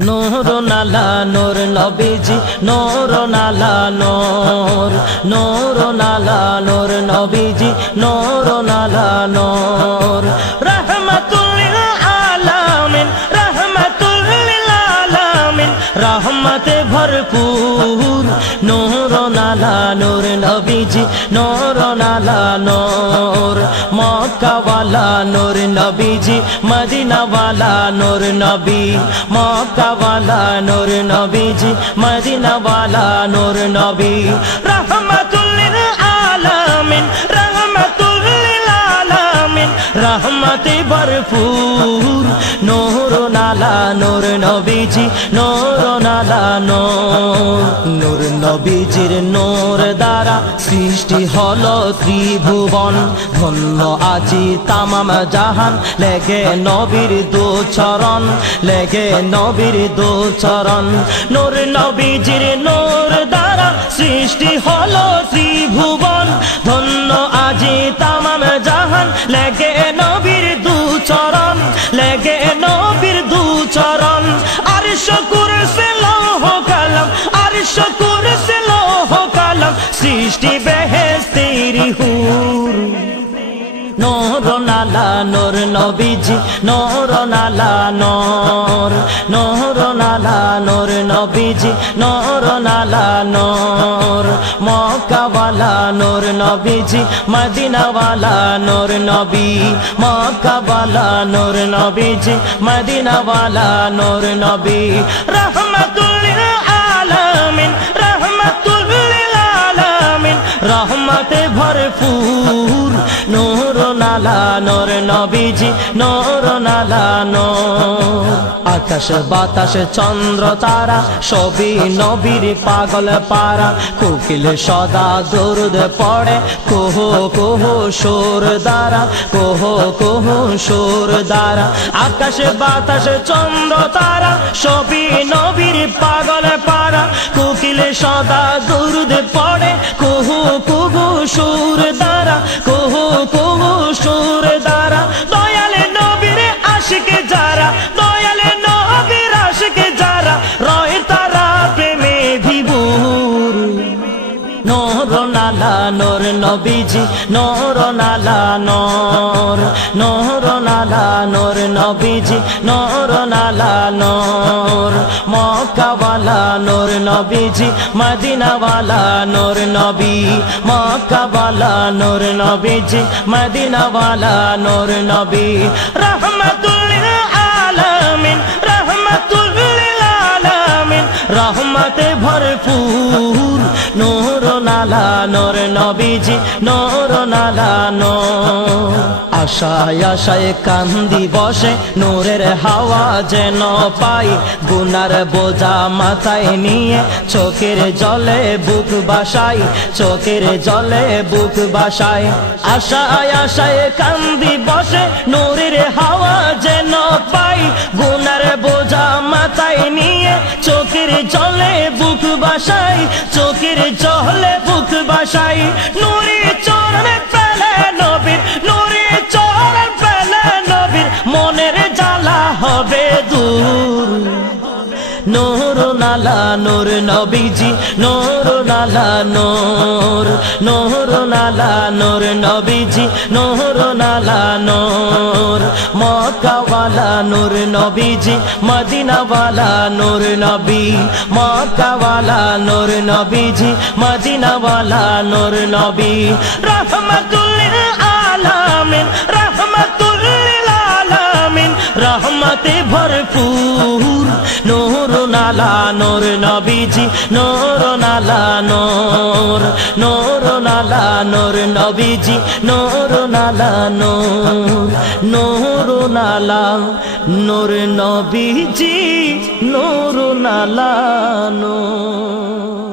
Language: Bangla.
নূর নালা নূর নবীজি নূর নালা নূর নূর নালা নূর নবীজি নূর নালা নূর রহমাতুল লিল আলামিন রহমাতুল লিল আলামিন রহমতে ভরপুর নূর নালা নূর নবীজি নূর নালা নূর মক্কা ওয়ালা নূর নবীজি মদিনা ওয়ালা নূর নবী মক্কা ওয়ালা নূর নবীজি মদিনা ওয়ালা নূর নবী রহমাতুল লিল আলামিন রহমাতুল লিল আলামিন রহমতে ভরপুর নূর নালা নূর নবীজি নূর নালা নূর নূর নবীজির নূর দ্বারা সৃষ্টি হলো ত্রিভুবন ধন্য আজি তামাম জাহান লেগে নবীর দু চরণ লেগে নবীর দু চরণ নূর নবীজির নূর দ্বারা সৃষ্টি হলো ত্রিভুবন ধন্য আজি তামাম জাহান লেগে নবীর দু চরণ লেগে নবীর দু চরণ আরশ কুরসি লৌহ কলম আরশ কুরসি লৌহ কলম সৃষ্টি বেহেশতের হুর নূর নালা নূর নবীজি নূর নালা নূর নূর নালা নূর নবীজি নূর নালা নূর মক্কা ওয়ালা নূর নবীজি মদিনা ওয়ালা নূর নবী মক্কা ওয়ালা নূর নবীজি মদিনা ওয়ালা নূর নবী রহমাতুল লিল আলামিন রহমাতুল লিল আলামিন রহমতে ভরপুর নূর নালা নূর নবীজি নূর নালা নূর আকাশ বাতাস চন্দ্র তারা সবই নবীর পাগল পারা কোকিল সদা দরুদ পড়ে কোহো কোহো সুর দ্বারা কোহো কোহো সুর দ্বারা আকাশ বাতাস চন্দ্র তারা সবই নবীর পাগল পারা কোকিল সদা দরুদ পড়ে কোহো কোহো সুর দ্বারা কোহো কোহো সুর দ্বারা দয়ালে নবীর আশিকে যারা দয়ালে নবীর আশিকে যারা রয় তারা প্রেমে বিভোর নূর নালা নূর নবীজি নূর নালা নূর নূর নালা নূর নবীজি নূর নালা নূর মক্কা ওয়ালা নূর নবীজি মদিনা ওয়ালা নূর নবী মক্কা ওয়ালা নূর নবীজি মদিনা ওয়ালা নূর নবী রহমাতুল লিল আলামিন রহমাতুল লিল আলামিন রহমতে ভরপুর নূর নালা নূর নবীজি নূর নালা নূর আশায় আশায় কান্দি বসে নূরের হাওয়া যেন পাই গুনার বোঝা মাথায় নিয়ে চোখের জলে বুক বাসাই চোখের জলে বুক বাসাই আশায় আশায় কান্দি বসে নূরের হাওয়া যেন পাই গুনার বোঝা মাথায় নিয়ে চোখের জলে বুক বাসাই চোখের জলে বুক বাসাই নূরে চরণে পেলে নবীর নূরে চরণ পেলে নবীর মনের জ্বালা হবে দূর নূর নালা নূর নবীজি নূর নালা নূর নূর নালা নূর নবীজি নূর নালা নূর মক্কা ওয়ালা নূর নবীজি মদিনা ওয়ালা নূর নবী মক্কা ওয়ালা নূর নবীজি মদিনা ওয়ালা নূর নবী রহমাতুল লিল আলামিন রহমাতুল লিল আলামিন রহমতে ভরপুর নূর নালা নূর নবীজি নূর নালা নূর নূর নালা নূর নবীজি নূর নালা নূর নূর নালা নূর নবীজি নূর নালা নূর